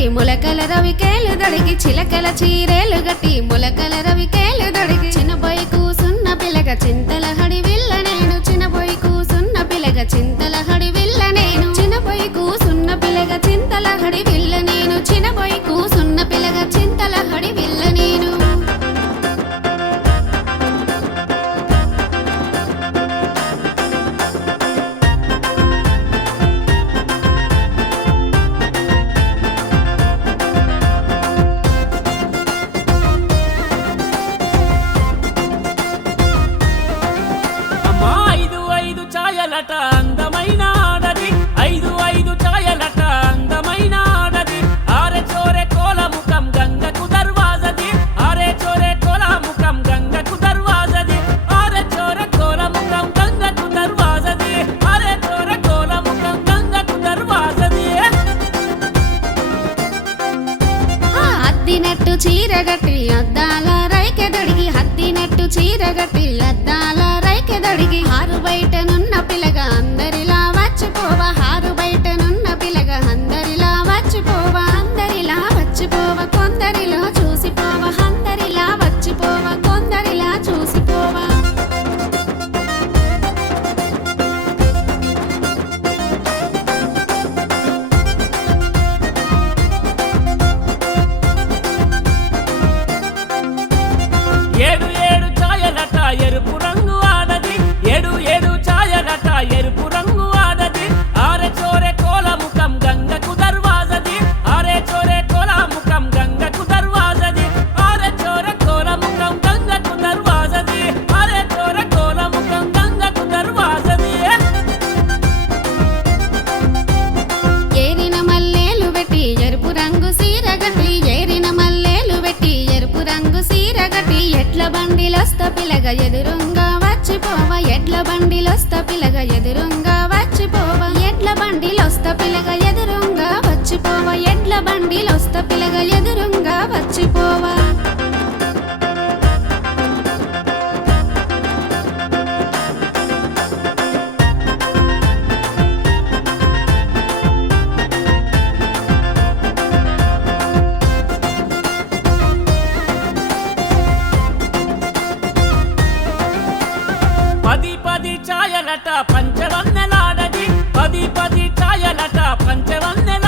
గట్టి మొలకల రవికేలు దొడిగి చిలకల చీరేలు గట్టి మొలకల రవికేలు దొడిగి చిన్నబోయి కూసున్న పిల్లగ చింతల హడి విల్ల నేను చిన్నబోయి కూసున్న పిల్లగ చింతల హడి విల్ల నేను చిన్నబోయి కూసున్న పిల్లగ చింతల హడి విల్ల నేను చిన్నబోయి కూసున్న పిల్లగ చింతల హడి విల్ల నేను ఛాయలట అందమైన ఆడది ఐదు ఐదు ఛాయలట అందమైన ఆడది ఆరే చోరే కోల ముఖం గంగకు దర్వాజది ఆరే చోరే కోల ముఖం గంగకు దర్వాజది ఆరే చోరే కోల ముఖం గంగకు దర్వాజది ఆరే చోరే కోల ముఖం గంగకు దర్వాజది హద్దినట్టు చీరగట్టి అద్దాల రైకెదడిగి హద్దినట్టు చీరగట్టి అద్దాల రైకెదడిగి హారు బయటనున్న పిల్లగ అందరిలా వచ్చిపోవా హారు బయటనున్న పిల్లగ అందరిలా వచ్చిపోవా అందరిలా వచ్చిపోవా కొందరిలో చూసిపోవా అందరిలా వచ్చిపోవా కొందరిలా చూసిపోవా ఏడు ఏడు ఛాయలట ఎరుపు రంగు ఆడది ఏడు ఏడు ఛాయలట ఎరుపు రంగు ఆడది ఆరే చోరే కోల ముఖం గంగకు దర్వాజది ఆరే చోరే కోల ముఖం గంగకు దర్వాజది ఆరే చోరే కోల ముఖం గంగకు దర్వాజది ఆరే చోరే కోల ముఖం గంగకు దర్వాజది ఏరిన మల్లేలు పెట్టి ఎరుపు రంగు సీరగట్టి ఏరిన మల్లేలు పెట్టి ఎరుపు రంగు సీరగట్టి ఎట్ల బండిలొస్త పిల్లగ ఎదురుంగా వచ్చిపోవా ఎట్ల బండిలొస్త పిల్లగ ఎదురుంగా వచ్చిపోవా ఎట్ల బండిలొస్త పిల్లగ ఎదురుంగా వచ్చిపోవా ఎట్ల బండిలొస్త పిల్లగ ఎదురుంగా వచ్చిపోవా పది పది ఛాయలట పంచవన్నెలాడది పది పది ఛాయలట పంచవన్నెల